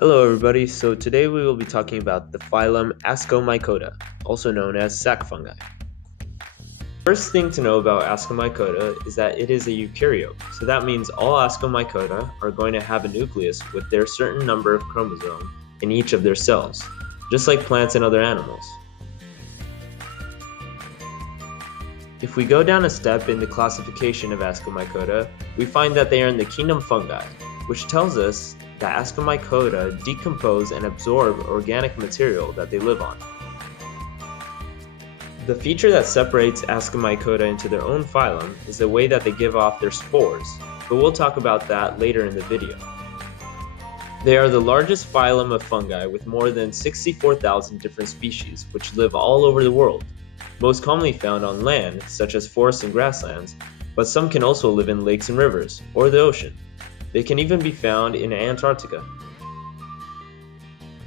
Hello everybody, so today we will be talking about the phylum Ascomycota, also known as sac fungi. First thing to know about Ascomycota is that it is a eukaryote, so that means all Ascomycota are going to have a nucleus with their certain number of chromosomes in each of their cells, just like plants and other animals. If we go down a step in the classification of Ascomycota, we find that they are in the kingdom fungi, which tells us that Ascomycota decompose and absorb organic material that they live on. The feature that separates Ascomycota into their own phylum is the way that they give off their spores, but we'll talk about that later in the video. They are the largest phylum of fungi with more than 64,000 different species, which live all over the world, most commonly found on land, such as forests and grasslands, but some can also live in lakes and rivers, or the ocean. They can even be found in Antarctica.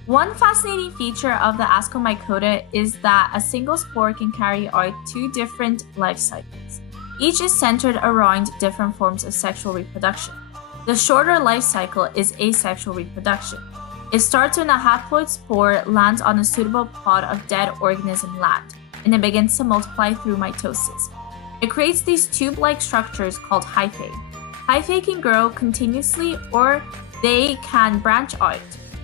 One fascinating feature of the Ascomycota is that a single spore can carry out two different life cycles. Each is centered around different forms of sexual reproduction. The shorter life cycle is asexual reproduction. It starts when a haploid spore lands on a suitable plot of dead organism land, and it begins to multiply through mitosis. It creates these tube-like structures called hyphae. Hyphae can grow continuously or they can branch out.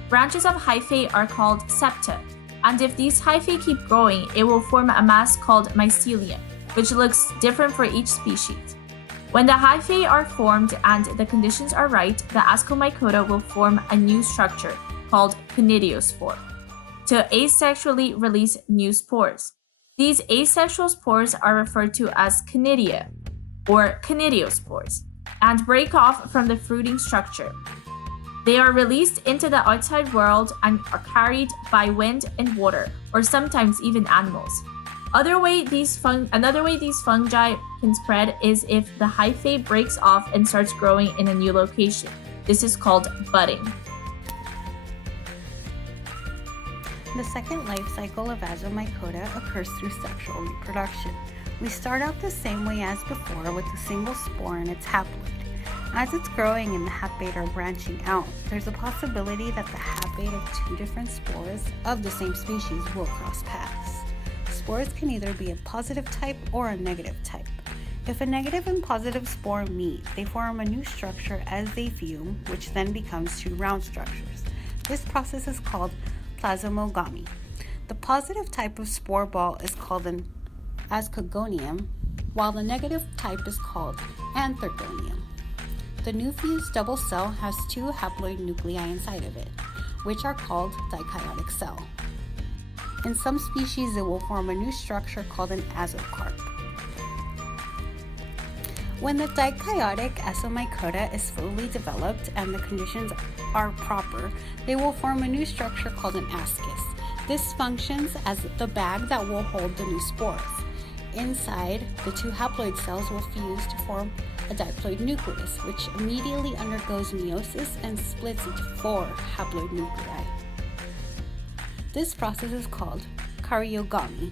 Branches of hyphae are called septa, and if these hyphae keep growing, it will form a mass called mycelium, which looks different for each species. When the hyphae are formed and the conditions are right, the Ascomycota will form a new structure called conidiospore to asexually release new spores. These asexual spores are referred to as conidia or conidiospores and break off from the fruiting structure. They are released into the outside world and are carried by wind and water, or sometimes even animals. Another way these fungi can spread is if the hyphae breaks off and starts growing in a new location. This is called budding. The second life cycle of Ascomycota occurs through sexual reproduction. We start out the same way as before with a single spore and its haploid. As it's growing and the haploid are branching out, there's a possibility that the haploid of two different spores of the same species will cross paths. Spores can either be a positive type or a negative type. If a negative and positive spore meet, they form a new structure as they fume, which then becomes two round structures. This process is called plasmogamy. The positive type of spore ball is called an ascogonium, while the negative type is called anthergonium. The new fused double cell has two haploid nuclei inside of it, which are called dikaryotic cell. In some species, it will form a new structure called an azocarp. When the dikaryotic Ascomycota is fully developed and the conditions are proper, they will form a new structure called an ascus. This functions as the bag that will hold the new spores. Inside, the two haploid cells will fuse to form a diploid nucleus, which immediately undergoes meiosis and splits into four haploid nuclei. This process is called karyogamy.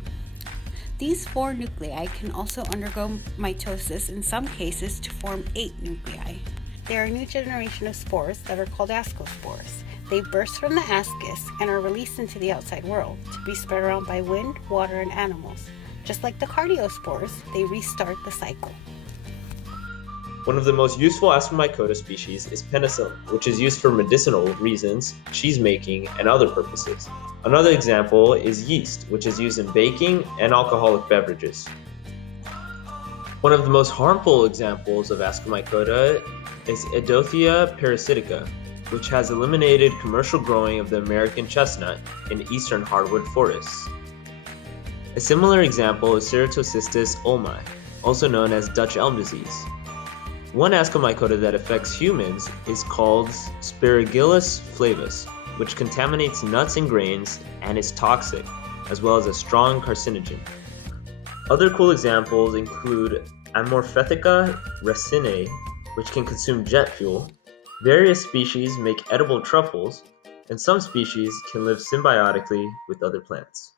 These four nuclei can also undergo mitosis in some cases to form 8 nuclei. There are a new generation of spores that are called ascospores. They burst from the ascus and are released into the outside world to be spread around by wind, water, and animals. Just like the cardiospores, they restart the cycle. One of the most useful Ascomycota species is penicillin, which is used for medicinal reasons, cheese making, and other purposes. Another example is yeast, which is used in baking and alcoholic beverages. One of the most harmful examples of Ascomycota is Edothia parasitica, which has eliminated commercial growing of the American chestnut in eastern hardwood forests. A similar example is Ceratocystis ulmi, also known as Dutch elm disease. One Ascomycota that affects humans is called Aspergillus flavus, which contaminates nuts and grains and is toxic, as well as a strong carcinogen. Other cool examples include Amorphetica racinae, which can consume jet fuel. Various species make edible truffles, and some species can live symbiotically with other plants.